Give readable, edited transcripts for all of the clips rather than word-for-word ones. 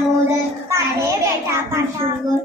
દામોદર કાઢે બેઠા પાશાગોર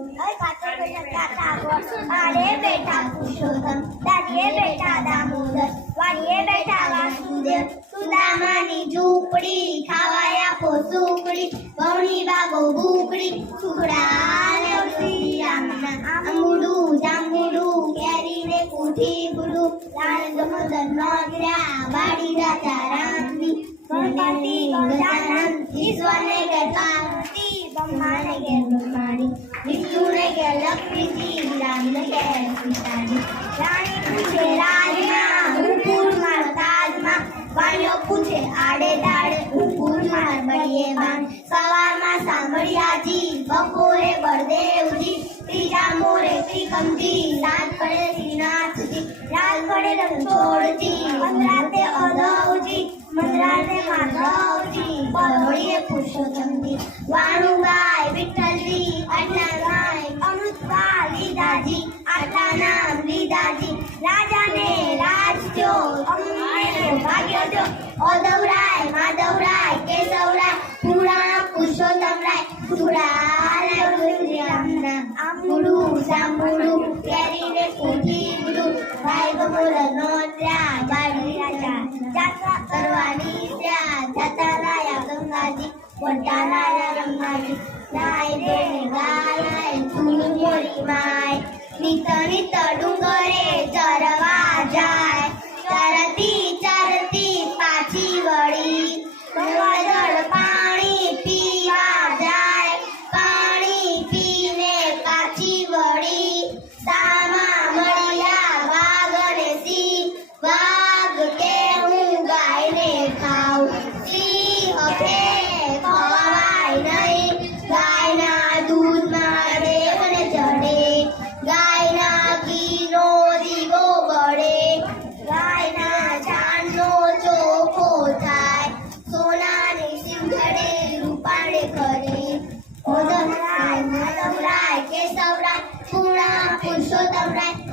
કાઢે બેઠા પુરુષોત્તમ દાઢીએ બેઠા દામોદર વાડીએ બેઠા વાસુદેવ સુદામાની ઝૂંપડી ખાવાય આપો સુખડી બહુની બાગો ભૂખડી સુખડાને શ્રી રામના આંબુડું જાંબુડું કેરીને કુઠી બુડું લાલ દામોદર નોંધ્યા વાડી રાજા રામની ગણપતિ ગજાનન ઈશ્વરને ઘેર પાર્વતી બ્રહ્માને ઘેર બ્રહ્માણી વિષ્ણુને ઘેર લક્ષ્મીજી રામને ઘેર સીતાજી રાણી પૂછે રાજમાં હુકુર માર તાજમાં વાણીઓ પૂછે આડે દાડે હુકુર માર બળીએ બાણ સવારમાં સાંભળ્યાજી બપોરે બળદેવજી ત્રીજા મોરે ત્રિકમજી સાત પડે શ્રીનાથજી રાત પડે રણછોડજી મંદરાતે અધવજી મંદરાતે માધવજી બળોળીએ પુરુષોત્તમજી વાણુબાઈ વિઠ્ઠલજી આટલા ગાય અમૃતપાલ લીધાજી આટલા નામ લીધાજી રાજાને રાજ થયો અમને ભાગ્ય થયો ઓદવરાય માધવરાય કેશવરાય પુરાણા પુરુષોત્તમરાય સુરાય શ્રી રામના આંબુડું સાંબુડું કેરીને કુઠી બુડું ભાઈ બબોલ નોત્યા બાળી રાજા જાત્રા કરવાની ત્યાં જતા રાયા ગંગાજી વટા રાયા રંગાજી નાય દેને ગાય ચૂની મોરી માય નિત નિત ડુંગરે ચરવા જાય ચરતી ચરતી પાછી વળી ગંગાજળ પાણી પીવા જાય પાણી પીને પાછી વળી સામા મળ્યા વાઘ અને સિંહ વાઘ કે હું ગાયને ખાઉં સિંહ કે ખવાય નહીં ગાયના દૂધમાં દેવને ચડે ગાયના ઘીનો દીવો બળે ગાયના છાણનો ચોખ્ખો થાય સોનાની સિંગડે રૂપાળે કરે ઓદવરાય માધવરાય કેશવરાય પૂર્ણા પુરુષોત્તમરાય